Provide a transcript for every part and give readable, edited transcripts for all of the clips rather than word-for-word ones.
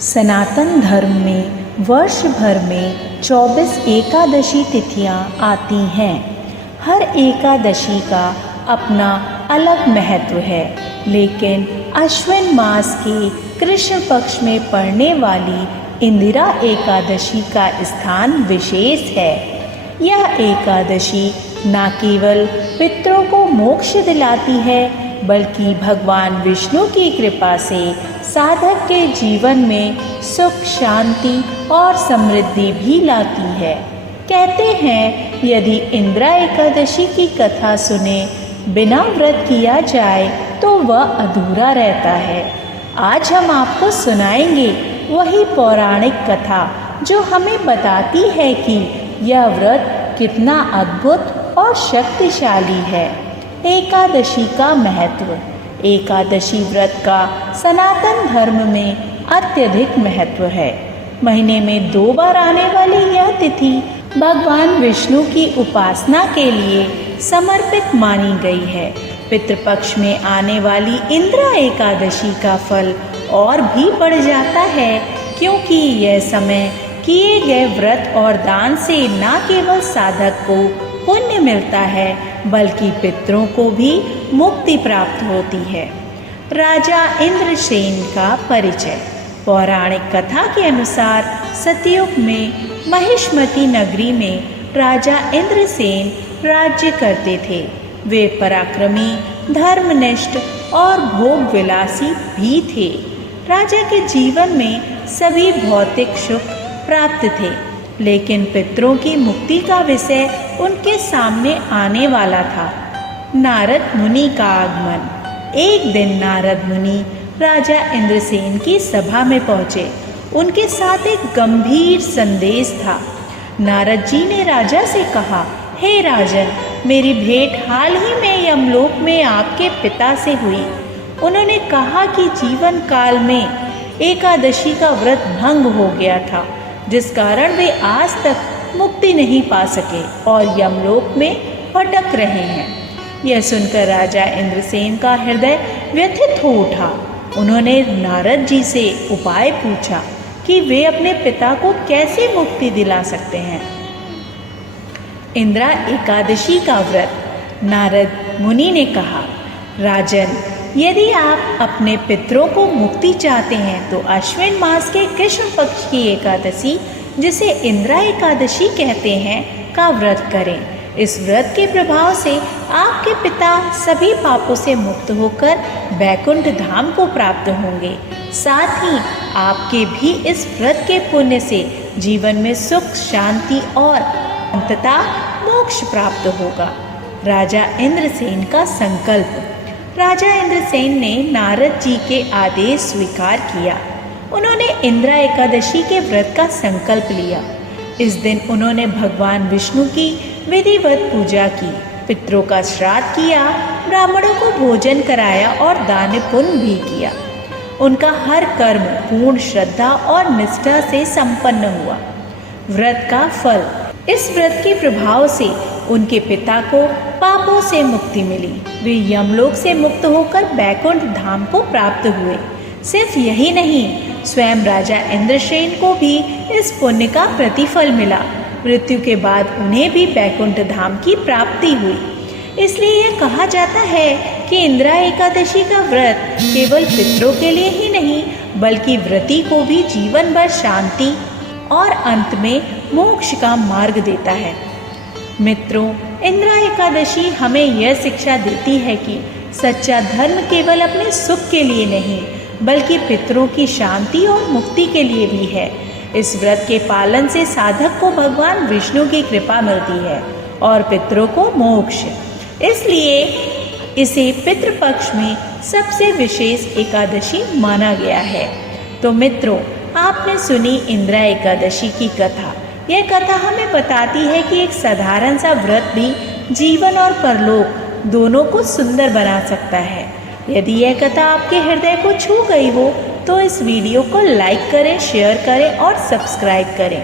सनातन धर्म में वर्ष भर में 24 एकादशी तिथियां आती हैं। हर एकादशी का अपना अलग महत्व है, लेकिन अश्विन मास के कृष्ण पक्ष में पड़ने वाली इंदिरा एकादशी का स्थान विशेष है। यह एकादशी न केवल पितरों को मोक्ष दिलाती है, बल्कि भगवान विष्णु की कृपा से साधक के जीवन में सुख, शांति और समृद्धि भी लाती है। कहते हैं, यदि इंदिरा एकादशी की कथा सुने बिना व्रत किया जाए तो वह अधूरा रहता है। आज हम आपको सुनाएंगे वही पौराणिक कथा जो हमें बताती है कि यह व्रत कितना अद्भुत और शक्तिशाली है। एकादशी का महत्व। एकादशी व्रत का सनातन धर्म में अत्यधिक महत्व है। महीने में 2 बार आने वाली यह तिथि भगवान विष्णु की उपासना के लिए समर्पित मानी गई है। पितृपक्ष में आने वाली इंदिरा एकादशी का फल और भी बढ़ जाता है, क्योंकि यह समय किए गए व्रत और दान से न केवल साधक को पुण्य मिलता है, बल्कि पितरों को भी मुक्ति प्राप्त होती है। राजा इंद्रसेन का परिचय। पौराणिक कथा के अनुसार सतयुग में महिष्मती नगरी में राजा इंद्रसेन राज्य करते थे। वे पराक्रमी, धर्मनिष्ठ और भोग विलासी भी थे। राजा के जीवन में सभी भौतिक सुख प्राप्त थे, लेकिन पितरों की मुक्ति का विषय उनके सामने आने वाला था। नारद मुनि का आगमन। एक दिन नारद मुनि राजा इंद्रसेन की सभा में पहुँचे। उनके साथ एक गंभीर संदेश था। नारद जी ने राजा से कहा, हे राजन, मेरी भेंट हाल ही में यमलोक में आपके पिता से हुई। उन्होंने कहा कि जीवन काल में एकादशी का व्रत भंग हो गया था, जिस कारण वे आज तक मुक्ति नहीं पा सके और यमलोक में भटक रहे हैं। यह सुनकर राजा इंद्रसेन का हृदय व्यथित हो उठा। उन्होंने नारद जी से उपाय पूछा कि वे अपने पिता को कैसे मुक्ति दिला सकते हैं। इंदिरा एकादशी का व्रत। नारद मुनि ने कहा, राजन, यदि आप अपने पितरों को मुक्ति चाहते हैं तो अश्विन मास के कृष्ण पक्ष की एकादशी, जिसे इंदिरा एकादशी कहते हैं, का व्रत करें। इस व्रत के प्रभाव से आपके पिता सभी पापों से मुक्त होकर बैकुंठ धाम को प्राप्त होंगे। साथ ही आपके भी इस व्रत के पुण्य से जीवन में सुख, शांति और अंततः मोक्ष प्राप्त होगा। राजा इंद्रसेन का संकल्प। राजा इंद्रसेन ने नारद जी के आदेश स्वीकार किया। उन्होंने इंदिरा एकादशी के व्रत का संकल्प लिया। इस दिन उन्होंने भगवान विष्णु की विधिवत पूजा की, पितरों का श्राद्ध किया, ब्राह्मणों को भोजन कराया और दान पुण्य भी किया। उनका हर कर्म पूर्ण श्रद्धा और निष्ठा से संपन्न हुआ। व्रत का फल। इस व्रत के प्रभाव से उनके पिता को पापों से मुक्ति मिली। वे यमलोक से मुक्त होकर बैकुंठ धाम को प्राप्त हुए। सिर्फ यही नहीं, स्वयं राजा इंद्रसेन को भी इस पुण्य का प्रतिफल मिला। मृत्यु के बाद उन्हें भी बैकुंठ धाम की प्राप्ति हुई। इसलिए यह कहा जाता है कि इंदिरा एकादशी का व्रत केवल पितरों के लिए ही नहीं, बल्कि व्रती को भी जीवन भर शांति और अंत में मोक्ष का मार्ग देता है। मित्रों, इंदिरा एकादशी हमें यह शिक्षा देती है कि सच्चा धर्म केवल अपने सुख के लिए नहीं, बल्कि पितरों की शांति और मुक्ति के लिए भी है। इस व्रत के पालन से साधक को भगवान विष्णु की कृपा मिलती है और पितरों को मोक्ष। इसलिए इसे पितृपक्ष में सबसे विशेष एकादशी माना गया है। तो मित्रों, आपने सुनी इंदिरा एकादशी की कथा। यह कथा हमें बताती है कि एक साधारण सा व्रत भी जीवन और परलोक दोनों को सुंदर बना सकता है। यदि यह कथा आपके हृदय को छू गई हो तो इस वीडियो को लाइक करें, शेयर करें और सब्सक्राइब करें,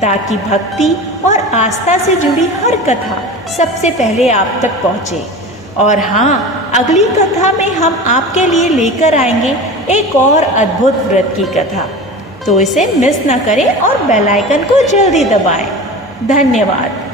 ताकि भक्ति और आस्था से जुड़ी हर कथा सबसे पहले आप तक पहुँचे। और हाँ, अगली कथा में हम आपके लिए लेकर आएंगे एक और अद्भुत व्रत की कथा। तो इसे मिस ना करें और बेल आइकन को जल्दी दबाएं। धन्यवाद।